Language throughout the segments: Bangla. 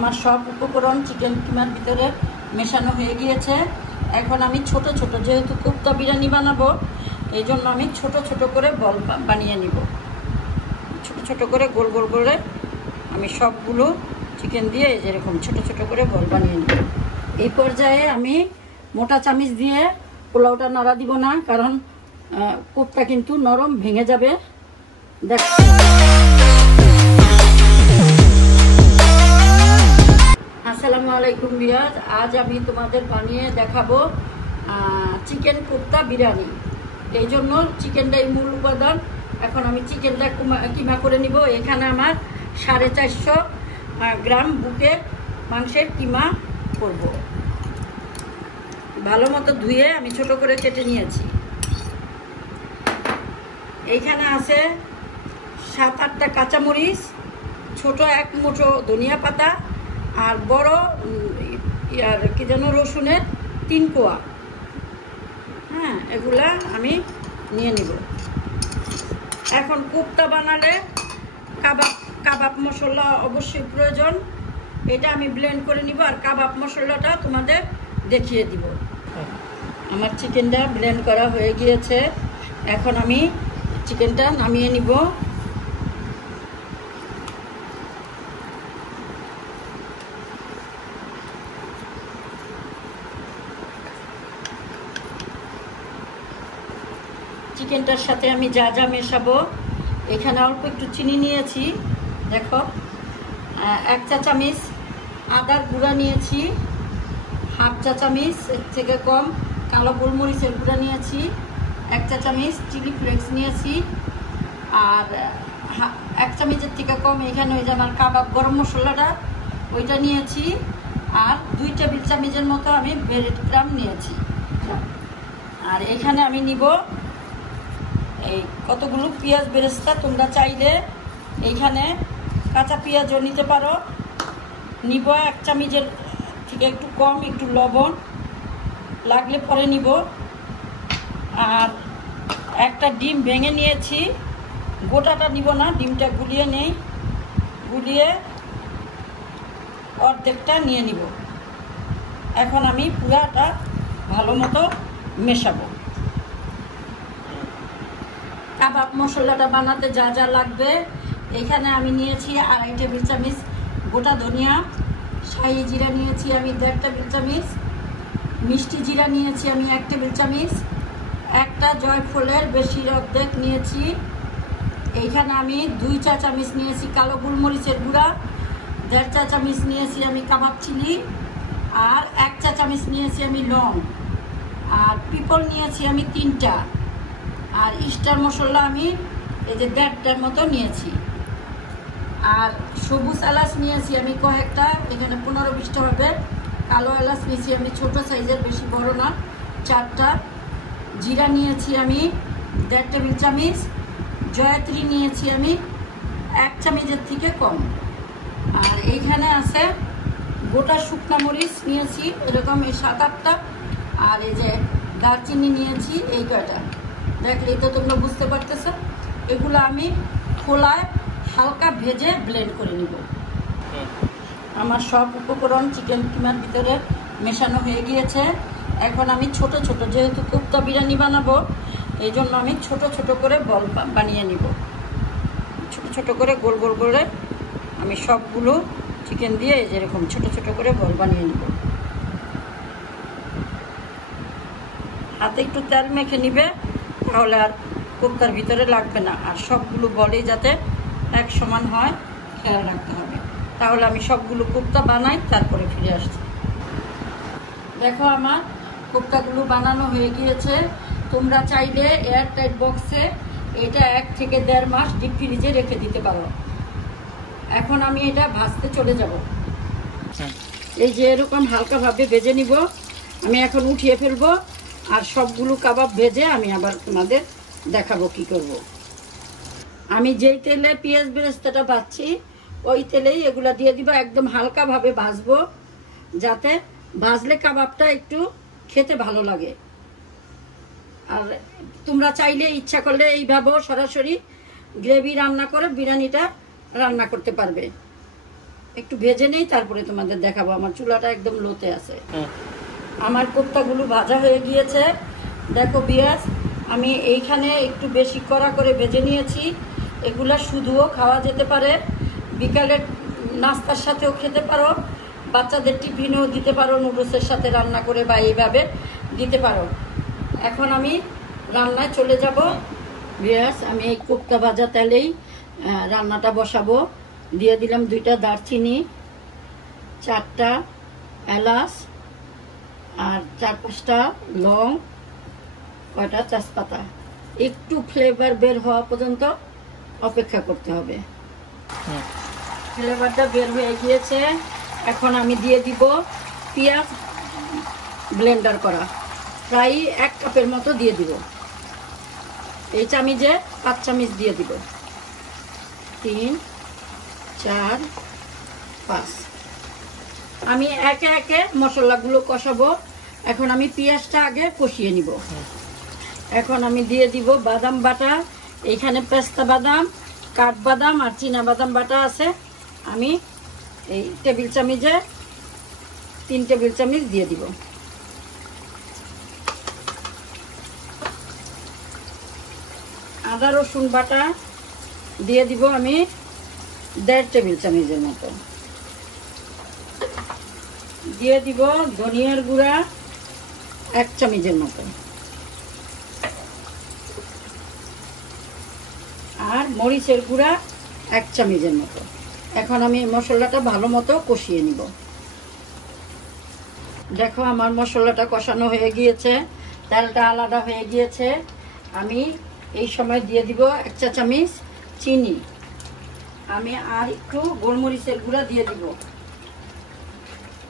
আমার সব উপকরণ চিকেন কিমার ভিতরে মেশানো হয়ে গিয়েছে। এখন আমি ছোট ছোট, যেহেতু কোপ্তা বিরিয়ানি বানাবো এই জন্য আমি ছোট ছোট করে বল বানিয়ে নিব। ছোট ছোট করে গোল গোল করে আমি সবগুলো চিকেন দিয়ে যেরকম ছোট ছোট করে বল বানিয়ে নিব। এই পর্যায়ে আমি মোটা চামিচ দিয়ে পোলাওটা নাড়া দিব না, কারণ কোপ্তা কিন্তু নরম ভেঙে যাবে। দেখ, আসসালামু আলাইকুম ভিউয়ার্স, আজ আমি তোমাদের বানিয়ে দেখাবো চিকেন কোপ্তা বিরিয়ানি। এই জন্য চিকেনটাই মূল উপাদান। এখন আমি চিকেনটা কিমা করে নিব। এখানে আমার 450 গ্রাম বুকের মাংসের কিমা করব। ভালো মতো ধুয়ে আমি ছোট করে কেটে নিয়েছি। এইখানে আছে 7-8টা কাঁচামরিচ, ছোট এক মুঠো ধনিয়া পাতা, আর বড় কি যেন রসুনের 3 কোয়া। হ্যাঁ, এগুলা আমি নিয়ে নিব। এখন কোপ্তা বানালে কাবাব মশলা অবশ্যই প্রয়োজন। এটা আমি ব্লেন্ড করে নিব, আর কাবাব মশলাটা তোমাদের দেখিয়ে দিব। আমার চিকেনটা ব্লেন্ড করা হয়ে গিয়েছে। এখন আমি চিকেনটা নামিয়ে নিব। চিকেনটার সাথে আমি যা যা মেশাবো, এখানে অল্প একটু চিনি নিয়েছি, দেখো 1 চা চামচ আদার গুঁড়া নিয়েছি, 1/2 চা চামচ এর থেকে কম কালো গোলমরিচের গুঁড়া নিয়েছি, 1 চা চামচ চিলি ফ্লেক্স নিয়েছি, আর 1 চামচের থেকে কম এখানে ওই যে আমার কাবাব গরম মশলাটা ওইটা নিয়েছি, আর 2 টেবিল চামচের মতো আমি ব্রেড ক্রাম্ব নিয়েছি। আর এখানে আমি নিব এই কতগুলো পেঁয়াজ বেরেস্তা। তোমরা চাইলে এইখানে কাঁচা পেঁয়াজও নিতে পারো। নিব 1 চামচের থেকে একটু কম, একটু লবণ লাগলে পরে নিব। আর একটা ডিম ভেঙে নিয়েছি, গোটাটা নিব না, ডিমটা গুলিয়ে নেই, গুলিয়ে অর্ধেকটা নিয়ে নিব। এখন আমি পুরাটা ভালো মতো মেশাবো। কাবাব মশলাটা বানাতে যা যা লাগবে, এখানে আমি নিয়েছি 2.5 টেবিল চামচ গোটা ধনিয়া, শাহি জিরা নিয়েছি আমি 1.5 টেবিল চামচ, মিষ্টি জিরা নিয়েছি আমি 1 টেবিল চামচ, একটা জয়ফলের বেশির অর্ধেক নিয়েছি। এইখানে আমি 2 চা চামচ নিয়েছি কালো গোলমরিচের গুঁড়া, 1.5 চা চামচ নিয়েছি আমি কাবাব চিলি, আর 1 চা চামচ নিয়েছি আমি লং, আর পিপল নিয়েছি আমি 3টা, আর স্টার মশলা আমি এই যে 1.5টার মতো নিয়েছি, আর সবুজ এলাচ নিয়েছি আমি কয়েকটা, এখানে 15-20টা হবে। কালো এলাচ নিয়েছি আমি ছোট সাইজের, বেশি বড় না, 4টা। জিরা নিয়েছি আমি 1.5 টেবিল চামচ, জয়ত্রী নিয়েছি আমি 1 চামচের থেকে কম, আর এইখানে আছে গোটা শুকনা মরিচ নিয়েছি এরকম এই 7-8টা, আর এই যে দারচিনি নিয়েছি এই কয়টা। দেখলেই তো তোমরা বুঝতে পারতেছো। এগুলো আমি খোলায় হালকা ভেজে ব্লেন্ড করে নিব। আমার সব উপকরণ চিকেন কিমার ভিতরে মেশানো হয়ে গিয়েছে। এখন আমি ছোট ছোট, যেহেতু কোপ্তা বিরিয়ানি বানাবো এই জন্য আমি ছোট ছোট করে বল বানিয়ে নিব। ছোট ছোট করে গোল গোল করে আমি সবগুলো চিকেন দিয়ে যেরকম ছোট ছোট করে বল বানিয়ে নিব। হাতে একটু তেল মেখে নিবে, তাহলে আর কোপ্তার ভিতরে লাগবে না। আর সবগুলো বলেই যাতে এক সমান হয় খেয়াল রাখতে হবে। তাহলে আমি সবগুলো কোপ্তা বানাই, তারপরে ফিরে আসছি। দেখো আমার কোপ্তাগুলো বানানো হয়ে গিয়েছে। তোমরা চাইলে এয়ারটাইট বক্সে এটা 1 থেকে 1.5 মাস ডিপ ফ্রিজে রেখে দিতে পারো। এখন আমি এটা ভাজতে চলে যাব। এই যে এরকম হালকাভাবে ভেজে নিব। আমি এখন উঠিয়ে ফেলবো, আর সবগুলো কাবাব ভেজে আমি আবার তোমাদের দেখাবো কি করব। আমি যেই তেলে পেঁয়াজ বেরেস্তাটা ভাজছি ওই তেলেই এগুলা দিয়ে দিব। একদম হালকাভাবে ভাজবো, যাতে ভাজলে কাবাবটা একটু খেতে ভালো লাগে। আর তোমরা চাইলে ইচ্ছা করলে এইভাবেও সরাসরি গ্রেভি রান্না করে বিরিয়ানিটা রান্না করতে পারবে। একটু ভেজে নেই, তারপরে তোমাদের দেখাবো। আমার চুলাটা একদম লোতে আছে। আমার কোপ্তাগুলো ভাজা হয়ে গিয়েছে। দেখো বিয়াস, আমি এইখানে একটু বেশি কড়া করে ভেজে নিয়েছি। এগুলা শুধুও খাওয়া যেতে পারে, বিকালের নাস্তার সাথেও খেতে পারো, বাচ্চাদের টিফিনেও দিতে পারো, নুডলসের সাথে রান্না করে বা এইভাবে দিতে পারো। এখন আমি রান্নায় চলে যাব। বিয়াস, আমি এই কোপ্তা ভাজা তেলেই রান্নাটা বসাবো। দিয়ে দিলাম 2টা দারচিনি, 4টা এলাচ, আর 4-5টা লং, কয়টা তেজপাতা। একটু ফ্লেভার বের হওয়া পর্যন্ত অপেক্ষা করতে হবে। ফ্লেভারটা বের হয়ে গিয়েছে। এখন আমি দিয়ে দিব পেঁয়াজ ব্লেন্ডার করা, প্রায় 1 কাপের মতো দিয়ে দিব। এই চামিচে 5 চামচ দিয়ে দিব। 3, 4, 5। আমি একে একে মশলাগুলো কষাবো। এখন আমি পেঁয়াজটা আগে কষিয়ে নিব। এখন আমি দিয়ে দিব বাদাম বাটা। এইখানে পেস্তা বাদাম, কাঠবাদাম আর চীনা বাদাম বাটা আছে। আমি এই টেবিল চামচে 3 টেবিল চামচ দিয়ে দিব। আদা রসুন বাটা দিয়ে দিব আমি 1.5 টেবিল চামচের মতো। দিয়ে দিব ধনিয়ার গুঁড়া 1 চামচের মতো, আর মরিচের গুঁড়া 1 চামচের মতো। এখন আমি মশলাটা ভালো মতো কষিয়ে নিব। দেখো আমার মশলাটা কষানো হয়ে গিয়েছে, তেলটা আলাদা হয়ে গিয়েছে। আমি এই সময় দিয়ে দিব 1 চা চামচ চিনি। আমি আর একটু গোলমরিচের গুঁড়া দিয়ে দিব।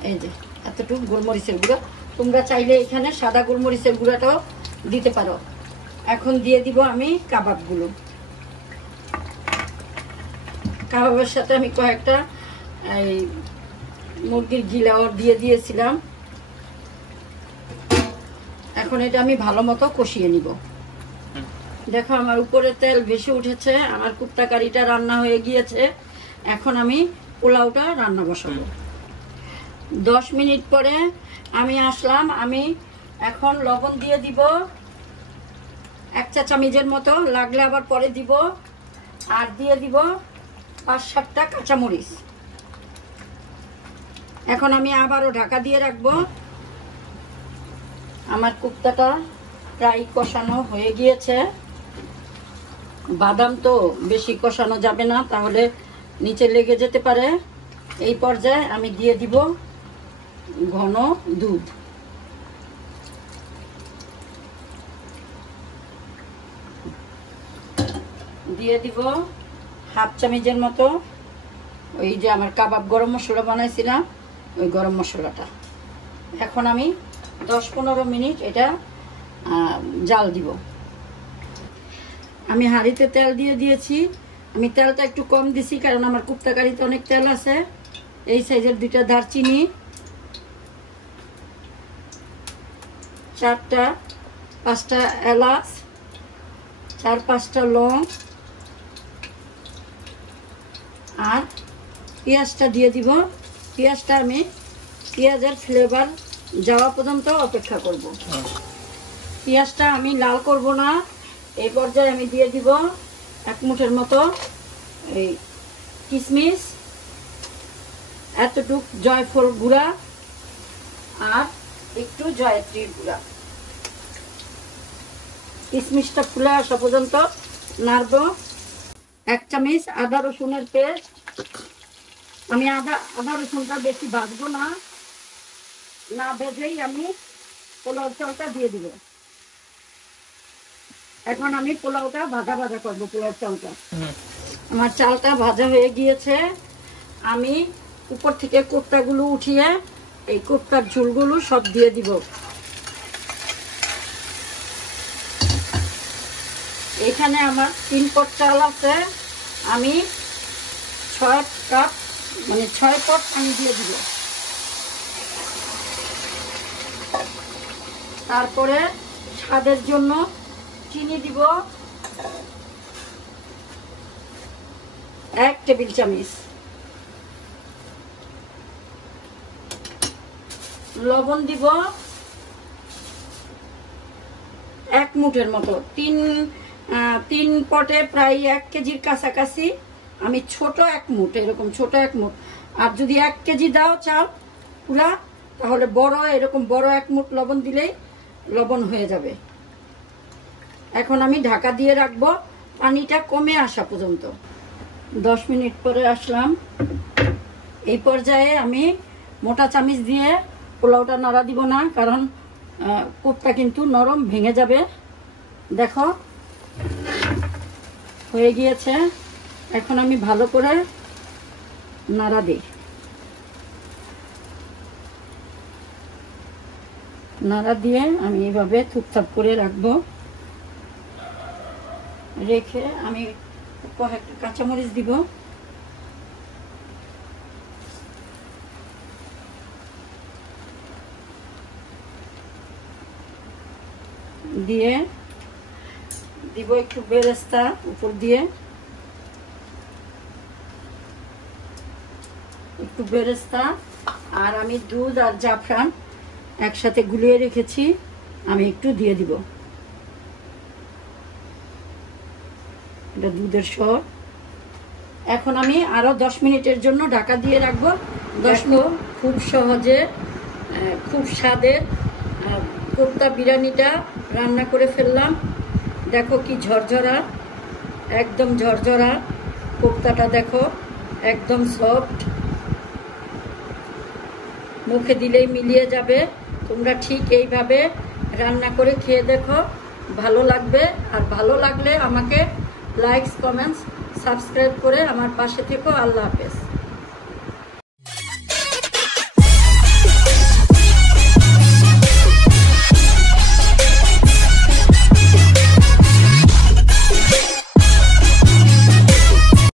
এই যে এতটুকু গোলমরিচের গুঁড়ো। তোমরা চাইলে এখানে সাদা গোলমরিচের গুঁড়াটাও দিতে পারো। এখন দিয়ে দিব আমি কাবাবগুলো। কাবাবের সাথে আমি কয়েকটা এই মুরগির গিলাও দিয়ে দিয়েছিলাম। এখন এটা আমি ভালো মতো কষিয়ে নিব। দেখো আমার উপরে তেল বেশি উঠেছে, আমার কোপ্তা কারিটা রান্না হয়ে গিয়েছে। এখন আমি পোলাওটা রান্না বসাবো। 10 মিনিট পরে আমি আসলাম। আমি এখন লবণ দিয়ে দিব 1 চা চামচের মতো, লাগলে আবার পরে দিব। আর দিয়ে দিব 5-7টা কাঁচামরিচ। এখন আমি আবারও ঢাকা দিয়ে রাখবো। আমার কোপ্তাটা প্রায় কষানো হয়ে গিয়েছে। বাদাম তো বেশি কষানো যাবে না, তাহলে নিচে লেগে যেতে পারে। এই পর্যায়ে আমি দিয়ে দিব ঘন দুধ। দিয়ে দিব 1/2 চামচের মতো ওই যে আমার কাবাব গরম মশলা বানাইছিলাম, ওই গরম মশলাটা। এখন আমি 10-15 মিনিট এটা জাল দিব। আমি হাঁড়িতে তেল দিয়ে দিয়েছি। আমি তেলটা একটু কম দিছি, কারণ আমার কোপ্তা কারিতে অনেক তেল আছে। এই সাইজের 2টা দারচিনি, 4-5টা এলাচ, 4-5টা লং, আর পেঁয়াজটা দিয়ে দিব। পেঁয়াজটা আমি পেঁয়াজের ফ্লেভার যাওয়া পর্যন্ত অপেক্ষা করব। পেঁয়াজটা আমি লাল করব না। এই পর্যায়ে আমি দিয়ে দিব 1 মুঠের মতো এই কিশমিশ, এতটুক জয়ফল গুঁড়া, আর একটু জয়ত্রীর গুঁড়া। কিশমিশটা ফুলে আসা পর্যন্ত নাড়ব। 1 চামচ আদা রসুনের পেস্ট। আমি আদা রসুনটা বেশি ভাজবো না, না ভেজেই আমি পোলাও চালটা দিয়ে দিব। এখন আমি পোলাওটা ভাজা ভাজা করবো। পোলাও চালটা, আমার চালটা ভাজা হয়ে গিয়েছে। আমি উপর থেকে কোপ্তাগুলো উঠিয়ে এই কোপ্তার ঝোলগুলো সব দিয়ে দিব। এখানে আমার 3 পট চাল আছে। আমি 6 কাপ মানে 6 পট পানি দিয়ে দিব। তারপরে স্বাদের জন্য চিনি দিব 1 টেবিল চামচ। লবণ দিব 1 মুঠের মতো। তিন পটে প্রায় 1 কেজির কাছাকাছি আমি ছোট 1 মুঠ, এরকম ছোট 1 মুঠ। আর যদি 1 কেজি দাও চাল পুরা, তাহলে বড় এরকম বড় 1 মুঠ লবণ দিলেই লবণ হয়ে যাবে। এখন আমি ঢাকা দিয়ে রাখবো পানিটা কমে আসা পর্যন্ত। 10 মিনিট পরে আসলাম। এই পর্যায়ে আমি মোটা চামচ দিয়ে পোলাওটা নাড়া দিব না, কারণ কোপ্তা কিন্তু নরম ভেঙে যাবে। দেখো হয়ে গিয়েছে। এখন আমি ভালো করে নাড়া দিই। নাড়া দিয়ে আমি এইভাবে থুপথাপ করে রাখবো। রেখে আমি কয়েকটা কাঁচামরিচ দিব। দিয়ে দিব একটু বেরেস্তা উপর দিয়ে, একটু বেরেস্তা। আর আমি দুধ আর জাফরান একসাথে গুলিয়ে রেখেছি, আমি একটু দিয়ে দিব। এটা দুধের সর। এখন আমি আরো 10 মিনিটের জন্য ঢাকা দিয়ে রাখবো। 10 মিনিট। খুব সহজে খুব স্বাদের কোপ্তা বিরিয়ানিটা রান্না করে ফেললাম। দেখো কি ঝরঝরা, একদম ঝরঝরা কোপ্তাটা, দেখো একদম সফট, মুখে দিলেই মিলিয়ে যাবে। তোমরা ঠিক এইভাবে রান্না করে খেয়ে দেখো, ভালো লাগবে। আর ভালো লাগলে আমাকে লাইকস, কমেন্টস, সাবস্ক্রাইব করে আমার পাশে থেকো। আল্লাহ হাফেজ।